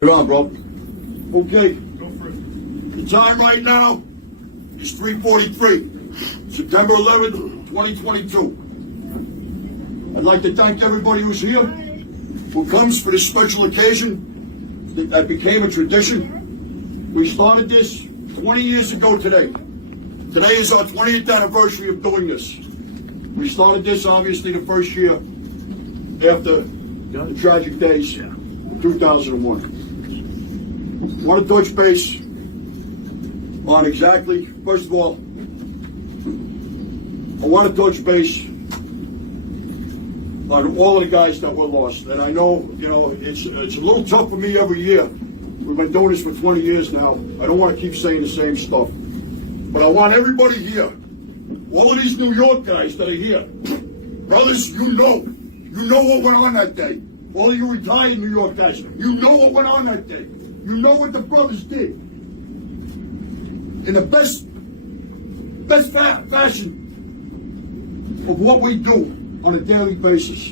Get on, bro. Okay. The time right now is 3:43, September 11th, 2022. I'd like to thank everybody who's here, who comes for this special occasion that became a tradition. We started this 20 years ago today. Today is our 20th anniversary of doing this. We started this, obviously, the first year after the tragic days, 2001. I want to touch base on exactly, first of all, I want to touch base on all of the guys that were lost. And I know, it's a little tough for me every year. We've been doing this for 20 years now. I don't want to keep saying the same stuff. But I want everybody here, all of these New York guys that are here, brothers, you know what went on that day. All of you retired New York guys, you know what went on that day. You know what the brothers did in the best fashion of what we do on a daily basis.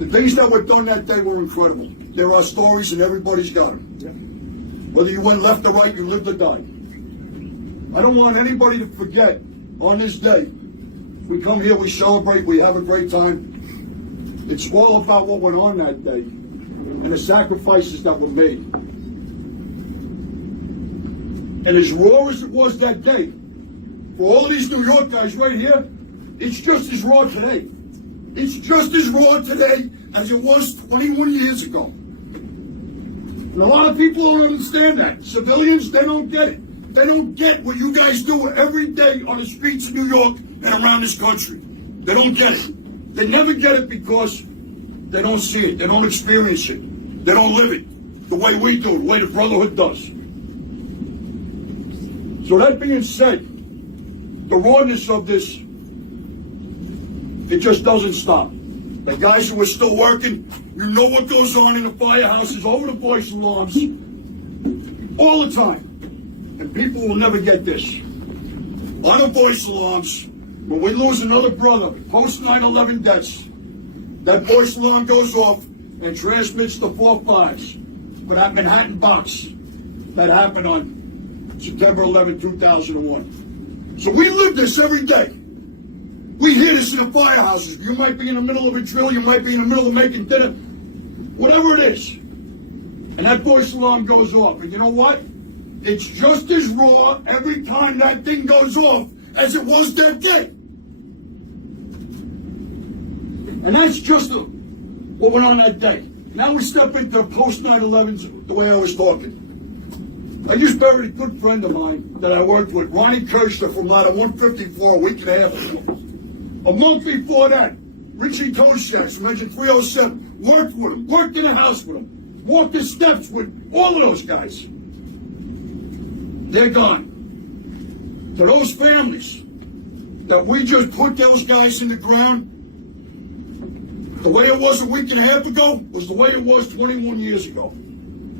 The things that were done that day were incredible. There are stories and everybody's got them. Whether you went left or right, you lived or died. I don't want anybody to forget on this day. We come here, we celebrate, we have a great time. It's all about what went on that day and the sacrifices that were made. And as raw as it was that day, for all of these New York guys right here, it's just as raw today. It's just as raw today as it was 21 years ago. And a lot of people don't understand that. Civilians, they don't get it. They don't get what you guys do every day on the streets of New York and around this country. They don't get it. They never get it because they don't see it. They don't experience it. They don't live it the way we do, the way the Brotherhood does. So that being said, the rawness of this, it just doesn't stop. The guys who are still working, you know what goes on in the firehouses, over the voice alarms, all the time. And people will never get this. On the voice alarms, when we lose another brother, post 9/11 deaths, that voice alarm goes off and transmits the 4-5s for that Manhattan box that happened on September 11, 2001. So we live this every day. We hear this in the firehouses. You might be in the middle of a drill, you might be in the middle of making dinner, whatever it is. And that voice alarm goes off. And you know what? It's just as raw every time that thing goes off as it was that day. And that's just what went on that day. Now we step into post 9/11s the way I was talking. I just buried a good friend of mine that I worked with, Ronnie Kirshner from Ladder 154 a week and a half ago. A month before that, Richie Toshak from Engine 307 worked with him, worked in the house with him, walked the steps with all of those guys. They're gone. To those families that we just put those guys in the ground, the way it was a week and a half ago was the way it was 21 years ago.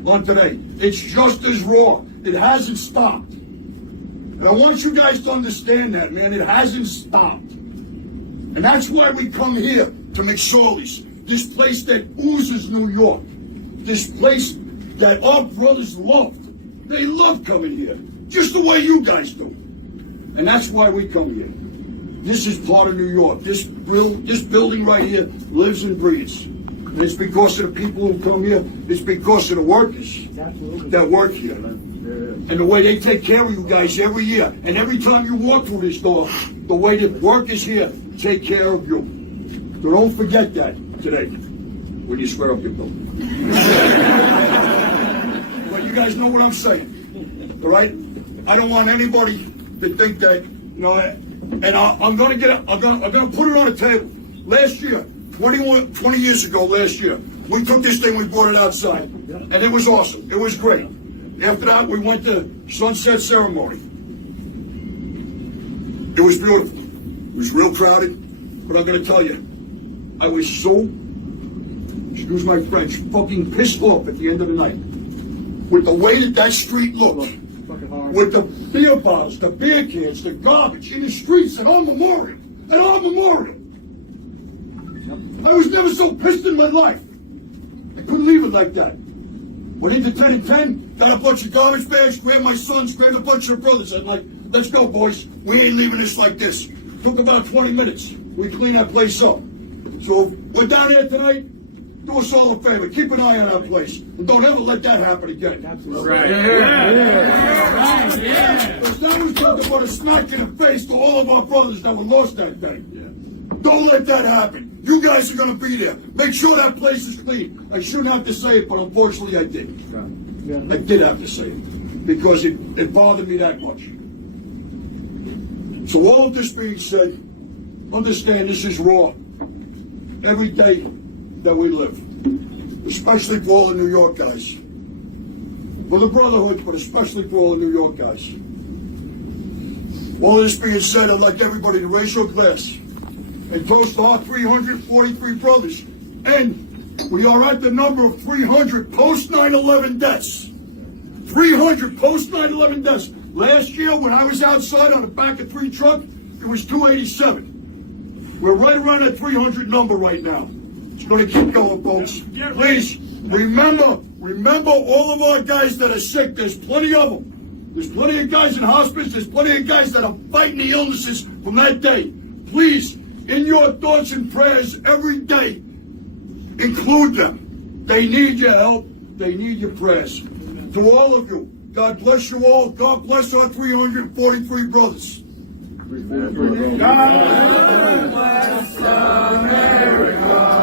On today, it's just as raw. It hasn't stopped. And I want you guys to understand that, man. It hasn't stopped. And that's why we come here to McSorley's, this place that oozes New York, this place that our brothers loved. They love coming here, just the way you guys do. And that's why we come here. This is part of New York. This building right here lives and breathes. And it's because of the people who come here. It's because of the workers that work here. And the way they take care of you guys every year. And every time you walk through this door, the way the workers here take care of you. So don't forget that today when you swear up your building. But you guys know what I'm saying, all right? I don't want anybody to think that, and I'm going to put it on the table. Last year, 20 years ago last year, we took this thing, we brought it outside, and it was awesome. It was great. After that, we went to sunset ceremony. It was beautiful. It was real crowded, but I'm going to tell you, I was so, excuse my French, fucking pissed off at the end of the night with the way that street looked, with the beer bottles, the beer cans, the garbage in the streets at our memorial. I was never so pissed in my life. I couldn't leave it like that. Went into 10 and 10, got a bunch of garbage bags, grabbed my sons, grabbed a bunch of brothers. I'm like, let's go, boys. We ain't leaving this like this. Took about 20 minutes. We cleaned that place up. So we're down here tonight. Do us all a favor. Keep an eye on our place. And don't ever let that happen again. Absolutely. Right. Yeah. Because that was talking about a smack in the face to all of our brothers that were lost that day. Don't let that happen. You guys are going to be there. Make sure that place is clean. I shouldn't have to say it, but unfortunately I did. I did have to say it because it bothered me that much. So all of this being said, understand this is raw. Every day that we live, especially for all the New York guys. For the brotherhood, but especially for all the New York guys. All of this being said, I'd like everybody to raise your glass and toast our 343 brothers. And we are at the number of 300 post 9/11 deaths. 300 post 9/11 deaths. Last year, when I was outside on the back of 3 truck, it was 287. We're right around that 300 number right now. It's going to keep going, folks. Please, remember all of our guys that are sick. There's plenty of them. There's plenty of guys in hospice. There's plenty of guys that are fighting the illnesses from that day. Please, in your thoughts and prayers every day, include them. They need your help. They need your prayers. To all of you, God bless you all. God bless our 343 brothers. God bless America.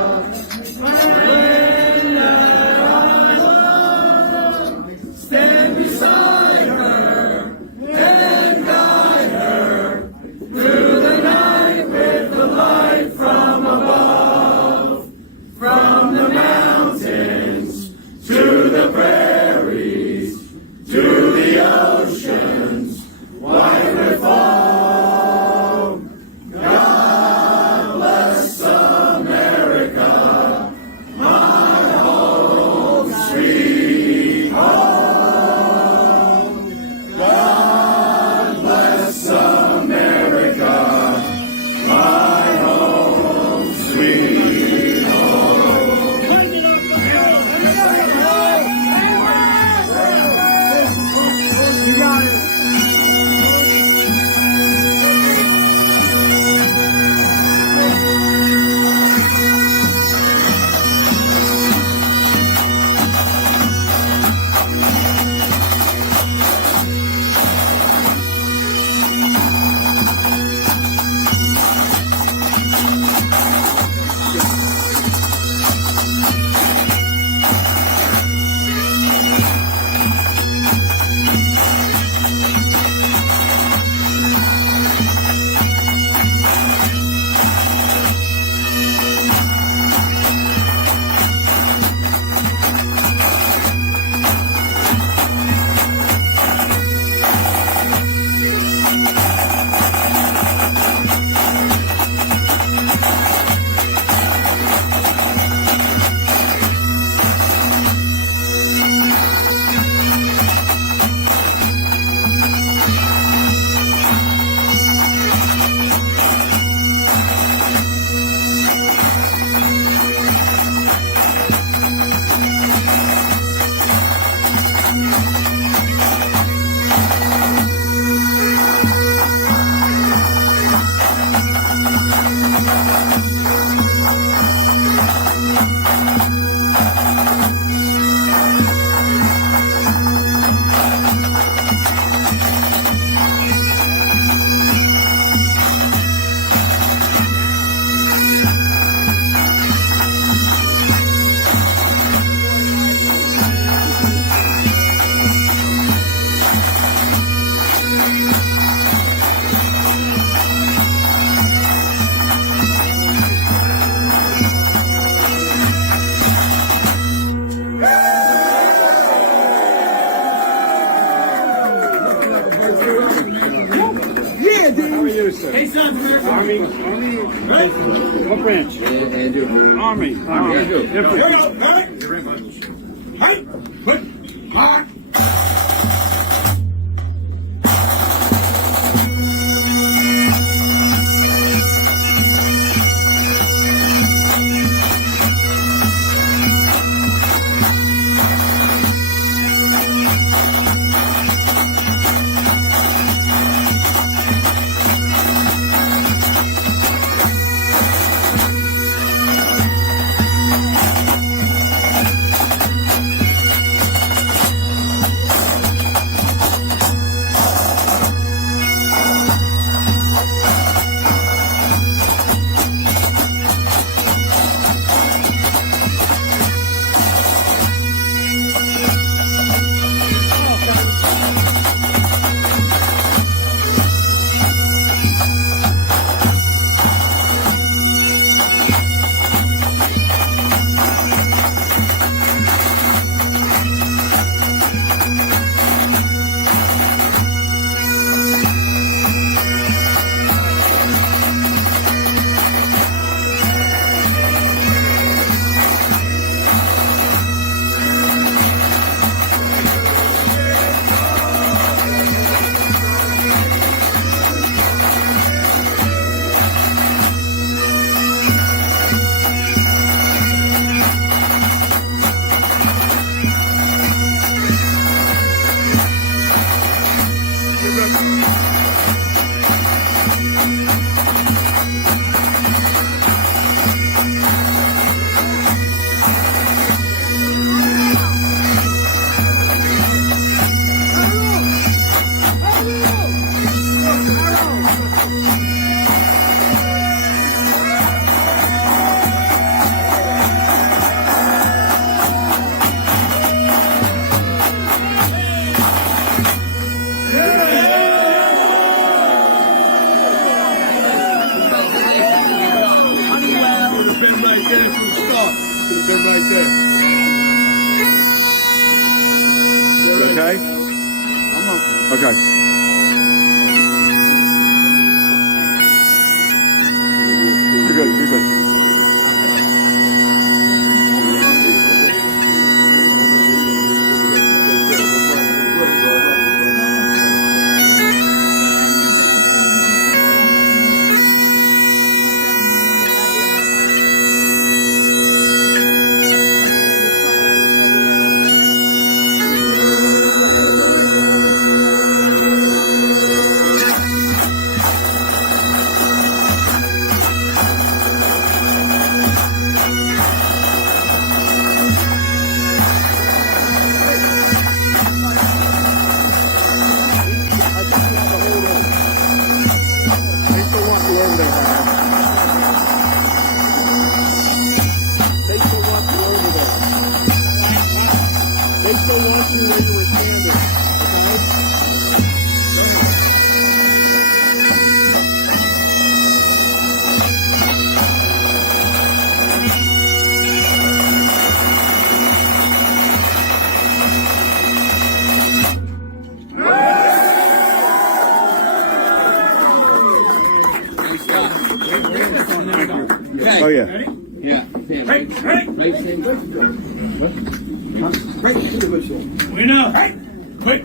Stand beside her and guide her through the night with the light from above, from the mountains to the prairies to the oceans, wide with foam. God bless America, my home, sweet home. God bless America, my home, sweet home. You got it. Hey, son, Army, right? what branch? Andrew. Army. Andrew. Different. Here we go. All right. Hey, put, hard. okay? Okay. You're good, you're good. Oh yeah. Yeah. Right, right. Right to the whistle. We know. Hey, quick.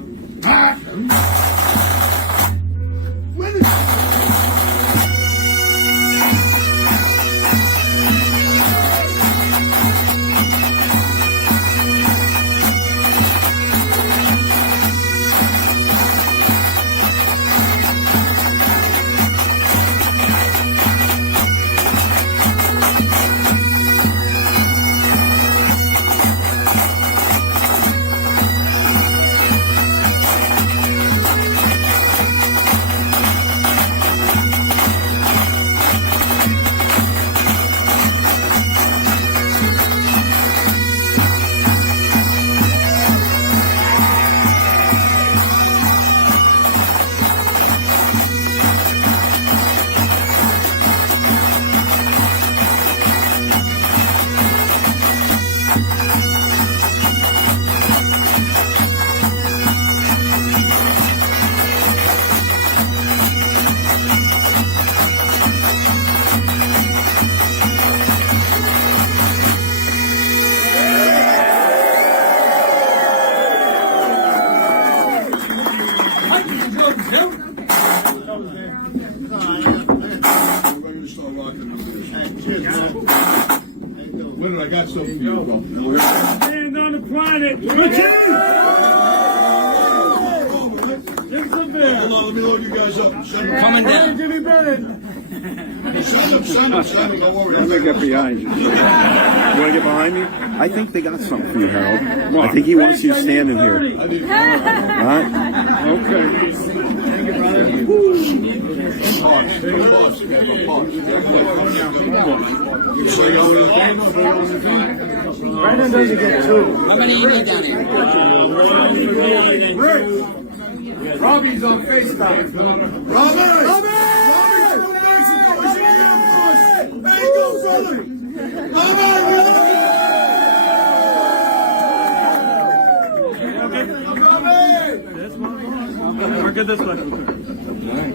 I got something for you, bro. Stand on the planet. Hold on, let me load you guys up. Send them. Coming down. Jimmy Bennett. Send them, don't worry. Let me get behind you. You want to get behind me? I think they got something for you, Harold. I think he wants you standing here. All right? Okay. Thank you, brother. Brandon doesn't get two. How many you need down here? Rick! Robbie's on FaceTime. Robert! Robbie's from Mexico. He's in the Air Force. There you go, brother. Robert! Look at this one.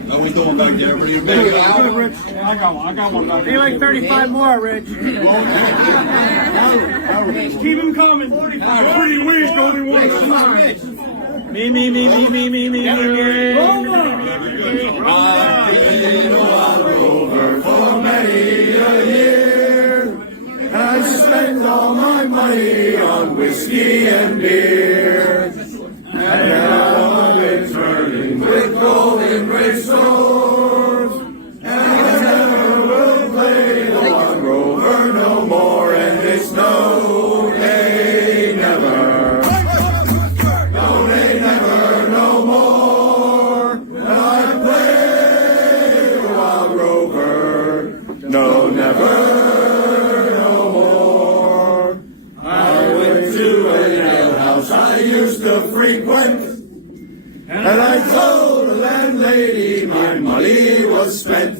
How we doing back there? What are you doing? I got one. Be like 35 more, Rich. Keep him coming. 45. Pretty wings going one at a time. Me. I've been a wild rover for many a year, and I spend all my money on whiskey and beer. And now I'm returning with golden racehorse, and I never will play the wild rover no more, and it's no, they never. No, never, no more. I went to an alehouse I used to frequent, and I told the landlady my money was spent.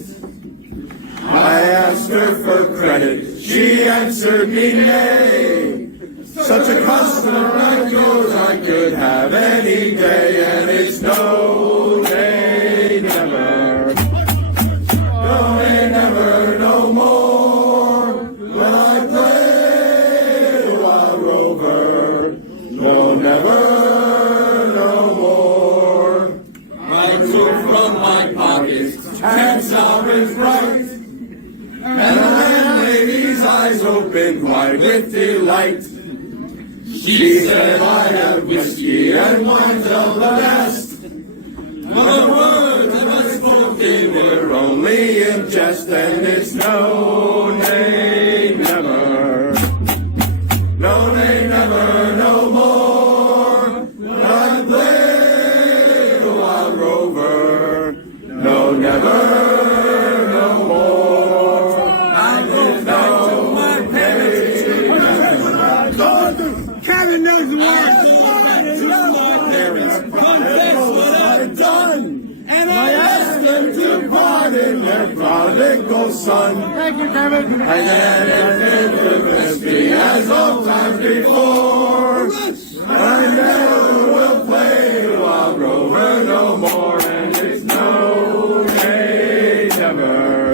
I asked her for credit, she answered me nay. Such a customer like yours I could have any day, and it's no, nay, never. No, nay, never, no more. When I play a wild rover, no, never, no more. I took from my pockets and sovereigns bright, and the landlady's eyes opened wide with delight. She said, I have whiskey and wine till the last, but the words that I spoke they were only in jest, and it's no, nay, never. No, nay, never, no more. When I play the wild rover, no, never, no more. I go back to my parents. Kevin knows the word. Confess what I've done, and I ask them to pardon their prodigal son. Thank you, Kevin. And then I live me as old times before. I never will play the wild rover no more, and it's no, nay, never.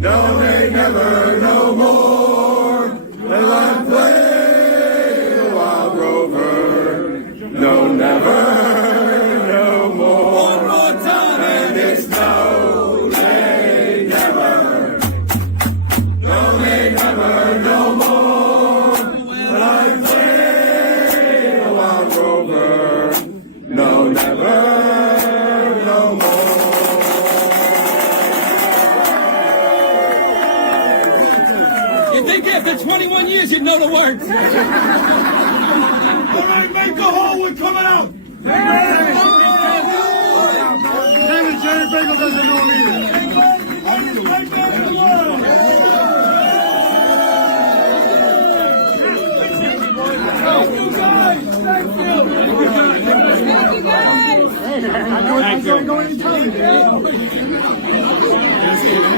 No, nay, never, no more. As I play the wild rover, no, never, no more. One more time, and it's no, nay, never. No, nay, never, no more. When I play the wild rover, no, never, no more. You think after 21 years you'd know the words? All right, make the hole, we're coming out. Kevin, Jerry Bagel doesn't know him either. Thank you. Thank you.